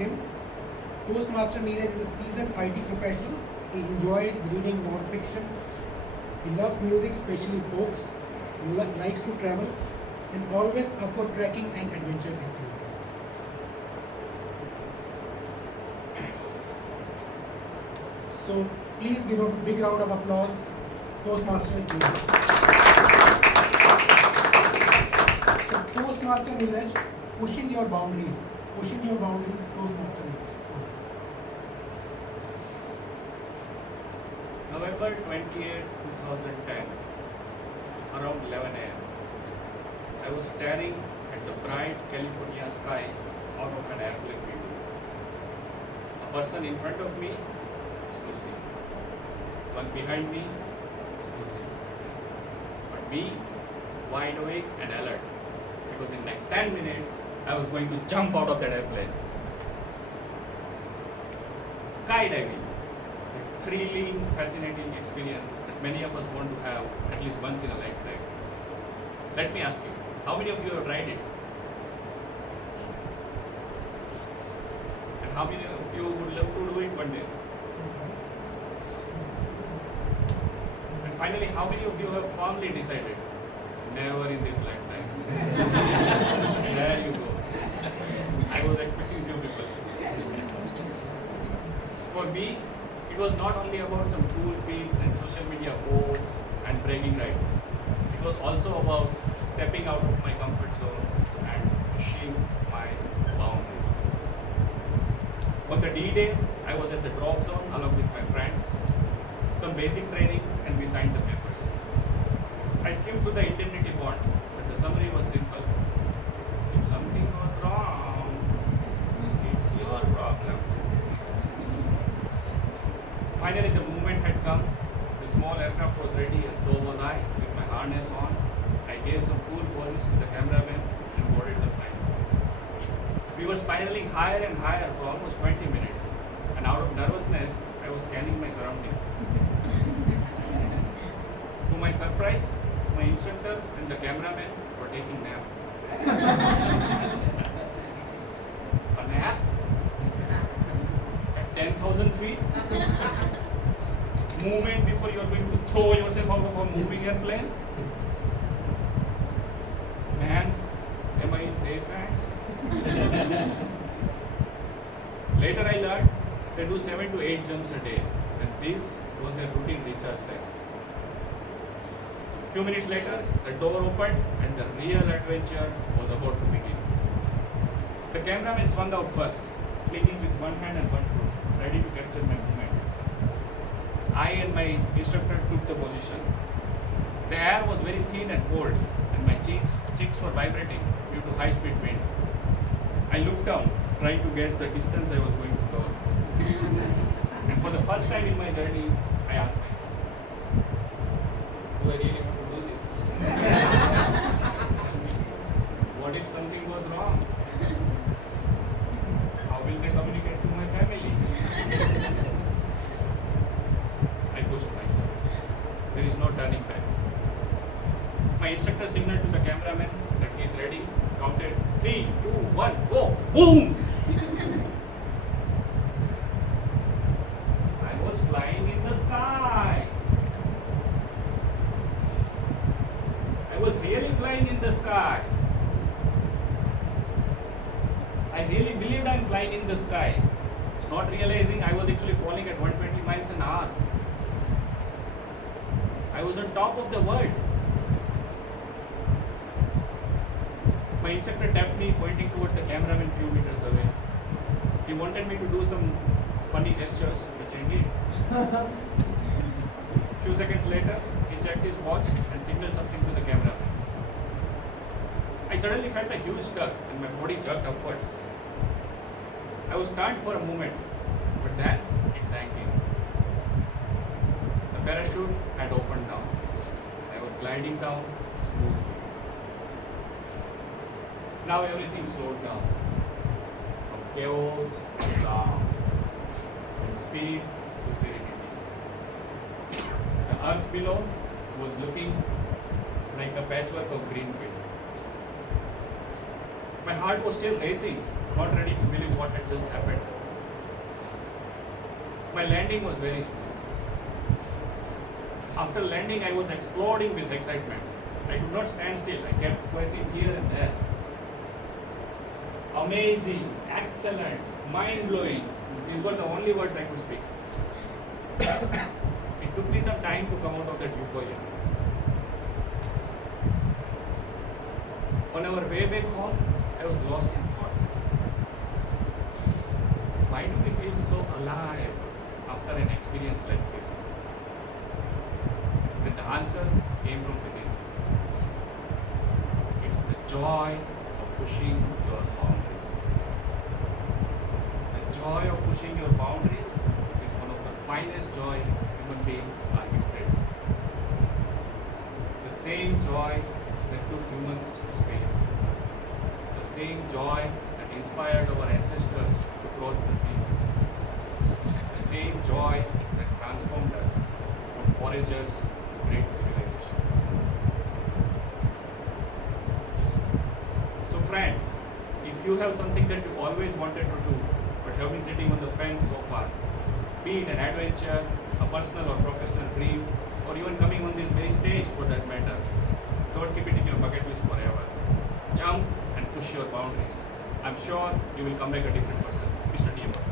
him. Toastmaster Neeraj is a seasoned IT professional. He enjoys reading non-fiction. He loves music, especially folks. Likes to travel, and always up for trekking and adventure activities. So please give a big round of applause, Toastmaster Neeraj. So Toastmaster Neeraj, pushing your boundaries, Toastmaster Neeraj. November 28, 2010, around 11 a.m. I was staring at the bright California sky out of an L3P2. A person in front of me, snoozing. One behind me, snoozing. But me, wide awake and alert, because in next 10 minutes, I was going to jump out of that airplane. Skydiving. Thrilling, fascinating experience that many of us want to have at least once in a lifetime. Let me ask you, how many of you have tried it? And how many of you would love to do it one day? And finally, how many of you have firmly decided, never in this lifetime? There you go. I was expecting few people. For me, it was not only about some cool pics and social media posts and bragging rights. It was also about stepping out of my comfort zone and pushing my boundaries. On the D-Day, I was at the drop zone along with my friends. Some basic training, and we signed the papers. I skimmed through the indemnity bond, but the summary was simple. If something goes wrong, it's your problem. Finally, the moment had come. The small aircraft was ready, and so was I, with my harness on. I gave some cool poses to the cameraman and boarded the flight. We were spiraling higher and higher for almost 20 minutes, and out of nervousness, I was scanning my surroundings. To my surprise, my instructor and the cameraman were taking nap. A nap? At 10,000 feet? Moment before you are going to throw yourself out of a moving airplane? Man, am I in safe hands? Later I learned they do 7 to 8 jumps a day, and this was their routine recharge time. Few minutes later, the door opened and the real adventure was about to begin. The cameraman swung out first, clinging with one hand and one foot, ready to capture my movement. I and my instructor took the position. The air was very thin and cold, and my cheeks were vibrating due to high-speed wind. I looked down, trying to guess the distance I was going to cover. And for the first time in my journey, I asked myself, do I really want to do this? What if something goes wrong? How will they communicate to my family? I pushed myself. There is no turning back. My instructor signaled to the cameraman that he is ready, counted 3, 2, 1, go! Boom! I was flying in the sky. I was really flying in the sky. I really believed I'm flying in the sky, not realizing I was actually falling at 120 miles an hour. I was on top of the world. My instructor tapped me, pointing towards the cameraman few meters away. He wanted me to do some funny gestures, which I did. Few seconds later, he checked his watch and signaled something to the cameraman. I suddenly felt a huge tug and my body jerked upwards. I was stunned for a moment, but then it sank in. The parachute had opened down. I was gliding down smoothly. Now everything slowed down. From chaos to calm, from speed to serenity. The earth below was looking like a patchwork of green fields. My heart was still racing, not ready to believe what had just happened. My landing was very smooth. After landing, I was exploding with excitement. I could not stand still. I kept pressing here and there. Amazing, excellent, mind-blowing. These were the only words I could speak. It took me some time to come out of that euphoria. On our way back home, I was lost in thought. Why do we feel so alive after an experience like this? And the answer came from within. It's the joy of pushing your boundaries. The joy of pushing your boundaries is one of the finest joy human beings are gifted. The same joy that took humans to space. The same joy that inspired our ancestors to cross the seas. The same joy that transformed us from foragers to great civilizations. So friends, if you have something that you always wanted to do but have been sitting on the fence so far, be it an adventure, a personal or professional dream, or even coming on this very stage for that matter, don't keep it in your bucket list forever. Jump and push your boundaries. I'm sure you will come back a different person. Mr. TM.